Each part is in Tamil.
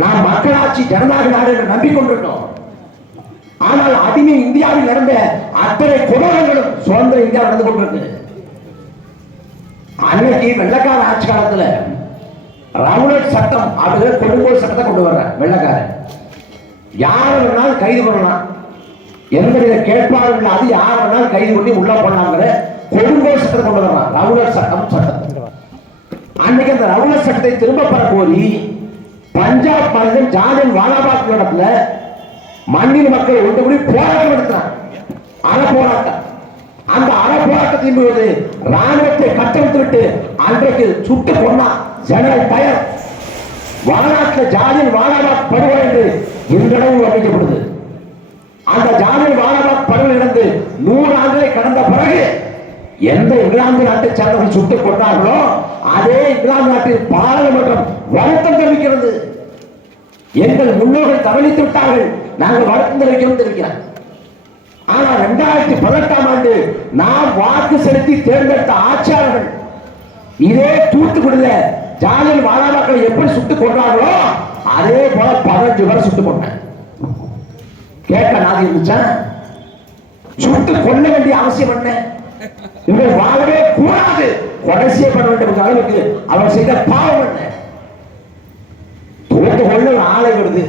நாம் மக்களாட்சி ஜனநாயக நாடு என்று நம்பிக்கொண்டிருந்தோம். ஆனால் அடிமை இந்தியாவில் நடந்த அத்தனை கொடூரங்களும் சுதந்திர இந்தியா நடந்து கொண்டிருக்கு. அன்னைக்கு வெள்ளக்கார ஆட்சி காலத்துல ரவுலட் சட்டம் அப்படிங்கிற கொடுங்கோல் சட்டத்தை கொண்டு வர்ற வெள்ளக்காரன் யார் வேணாலும் கைது பண்ணலாம். எந்தவித கேட்பாரும் இல்லாது யார் வேணாலும் கைது பண்ணி உள்ள போடலாங்கிற கொடுங்கோல் சட்டத்தை கொண்டு வரலாம் ரவுலட் சட்டம் சட்டம். அன்னைக்கு அந்த ரவுலட் சட்டத்தை திரும்ப பெற கோரி பஞ்சாப் மாநிலம் ஜாதன் வாலாபாத் இடத்துல மண்ணின் மக்கள் ஒன்று கூடி போராட்டம் நடத்தினார். அற போராட்டம். அந்த அற போராட்டத்தின் போது ராணுவத்தை கட்டமைத்து விட்டு அன்றைக்கு சுட்டு கொண்டான் ஜெனரல் பயர். வரலாற்றில் ஜாதின் வாலாபாத் எந்த இங்கிலாந்து நாட்டை சேர்ந்தவர்கள் சுட்டுக் கொண்டார்களோ அதே இங்கிலாந்து நாட்டில் பாராளுமன்றம் வருத்தம் தெரிவிக்கிறது. எங்கள் முன்னோர்கள் தவழித்து விட்டார்கள் நாங்கள் வருத்தம் தெரிவிக்கிறோம் தெரிவிக்கிறோம் ஆனால் இரண்டாயிரத்தி பதினெட்டாம் ஆண்டு நாம் வாக்கு செலுத்தி தேர்ந்தெடுத்த ஆட்சியாளர்கள் இதே தூத்துக்குடியில வாழா வாழாமாக்களை எப்படி சுட்டுக் கொண்டார்களோ அதே போல பதினஞ்சு பேரை சுட்டுக் கொண்டாங்க கேட்க நாதி இருந்துச்சா? சுட்டு கொள்ள வேண்டிய அவசியம் என்ன? இவர்கள் வாழவே கூடாது. கொடைசிய பண்ண வேண்டும் அளவுக்கு அவர் செய்த பாவம் என்ன? தூத்து கொள்ள ஒரு ஆலை வருது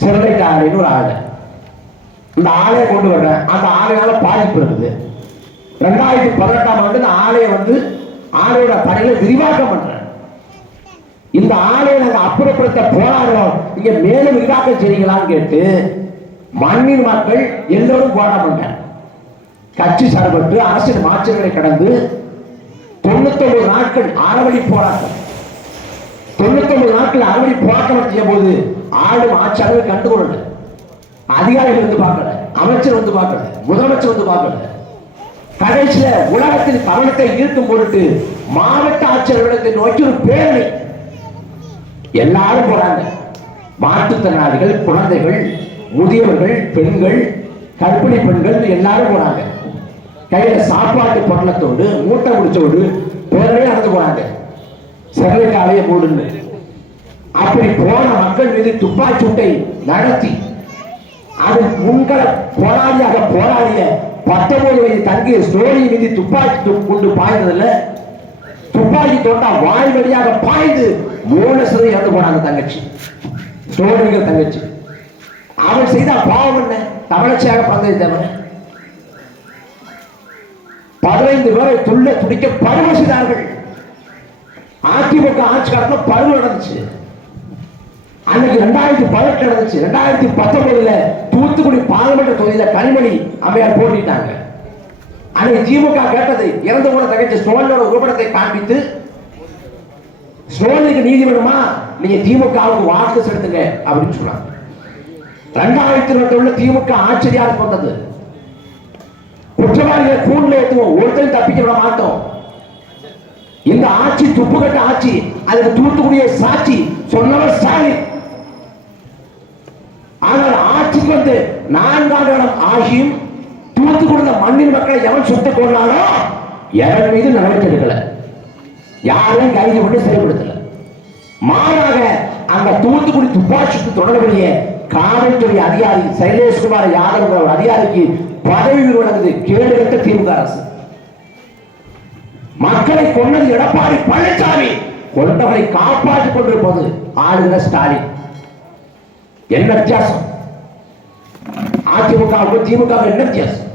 சிறலைட்டு ஆலைன்னு ஒரு ஆலை இந்த ஆலையை கொண்டு வர்றேன் அந்த ஆலையால பாதிப்பு இருக்குது ரெண்டாயிரத்தி பதினெட்டாம் ஆண்டு இந்த ஆலையை வந்து ஆலையோட பணிகளை விரிவாக்கம் பண்றேன் இந்த ஆலையை நாங்கள் அப்புறப்படுத்த போராடுறோம். இங்க மேலும் விரிவாக்கம் செய்றீங்களான்னு கேட்டு மண்ணின் மக்கள் எல்லோரும் போராட்டம் பண்றேன் கட்சி சார்பற்று அரசியல் மாற்றங்களை கடந்து தொண்ணூத்தொன்பது நாட்கள் அறவழி போராட்டம். தொண்ணூத்தொன்பது நாட்கள் அறவழி போராட்டம் செய்ய போது ஆளும் ஆட்சியாளர்கள் கண்டுகொள்ளல. அதிகாரிகள் வந்து பார்க்கல அமைச்சர் வந்து பார்க்கல முதலமைச்சர் வந்து பார்க்கல. கடைசியில உலகத்தில் கவனத்தை ஈர்க்கும் பொருட்டு மாவட்ட ஆட்சியர்களிடத்தை நோக்கி ஒரு பேரணி. எல்லாரும் போறாங்க. மாற்றுத்திறனாளிகள் குழந்தைகள் முதியவர்கள் பெண்கள் கற்பிணி பெண்கள் எல்லாரும் போறாங்க. கையில சாப்பாட்டு பண்ணத்தோடு மூட்டை முடிச்சோடு பேரவே நடந்து போறாங்க. சிறைக்காலையை போடுன்னு அப்படி போன மக்கள் மீது துப்பாச்சூட்டை நடத்தி. அது முன்கள போராளியாக போராடிய பத்தொன்பது வயது தங்கிய ஸ்டோரி மீது துப்பாக்கி து- கொண்டு பாய்ந்ததுல துப்பாக்கி தொட்டா வாய் வழியாக பாய்ந்து மூணு சதவீதம் இறந்து போனாங்க தங்கச்சி. ஸ்டோரிங்கிற தங்கச்சி. அவன் செய்த பாவம் என்ன? தமிழச்சியாக பங்கு தவிர பதினைந்து பேரை துள்ள துடிக்க பருவசித்தார்கள் அதிமுக ஆட்சி காலத்தில் பருவம் நடந்துச்சு. அன்னைக்கு ரெண்டாயிரத்தி பதினெட்டு நடந்துச்சு. ரெண்டாயிரத்தி பத்தொன்பதுல தூத்துக்குடி பாராளுமன்ற தொகுதியில கனிமணி அம்மையார் போட்டிட்டாங்க அன்னைக்கு திமுக கேட்டது இறந்து போன தகச்சு சோழனோட உருவடத்தை காண்பித்து சோழனுக்கு நீதி வேணுமா? நீங்க திமுகவுக்கு வாக்கு செலுத்துங்க அப்படின்னு சொன்னாங்க. ரெண்டாயிரத்தி இருபத்தி திமுக ஆச்சரியாருக்கு வந்தது? குற்றவாளிகளை கூண்டுல ஏற்றுவோம் ஒருத்தரும் தப்பிக்க விட மாட்டோம். இந்த ஆட்சி துப்புக்கட்ட ஆட்சி அதுக்கு தூத்துக்குடிய சாட்சி சொன்னவர் ஸ்டாலின். ஆனால் ஆட்சிக்கு வந்து நான்காண்டு இடம் ஆகியும் தூத்துக்குடி மண்ணின் மக்களை எவன் சுத்த கொண்டானோ எவன் மீது நடவடிக்கை எடுக்கல. யாரையும் கைது கொண்டு செயல்படுத்தல. மாறாக அந்த தூத்துக்குடி துப்பாட்சிக்கு தொடர்புடைய காவல்துறை அதிகாரி சைலேஷ்குமார் யாதவ் ஒரு அதிகாரிக்கு பதவி விடுவது கேடு கட்ட திமுக அரசு. மக்களை கொன்னது எடப்பாடி பழனிசாமி. கொண்டவரை காப்பாற்றிக் கொண்டிருப்பது ஆளுகிற ஸ்டாலின். என்ன வித்தியாசம்? அதிமுக திமுக என்ன வித்தியாசம்?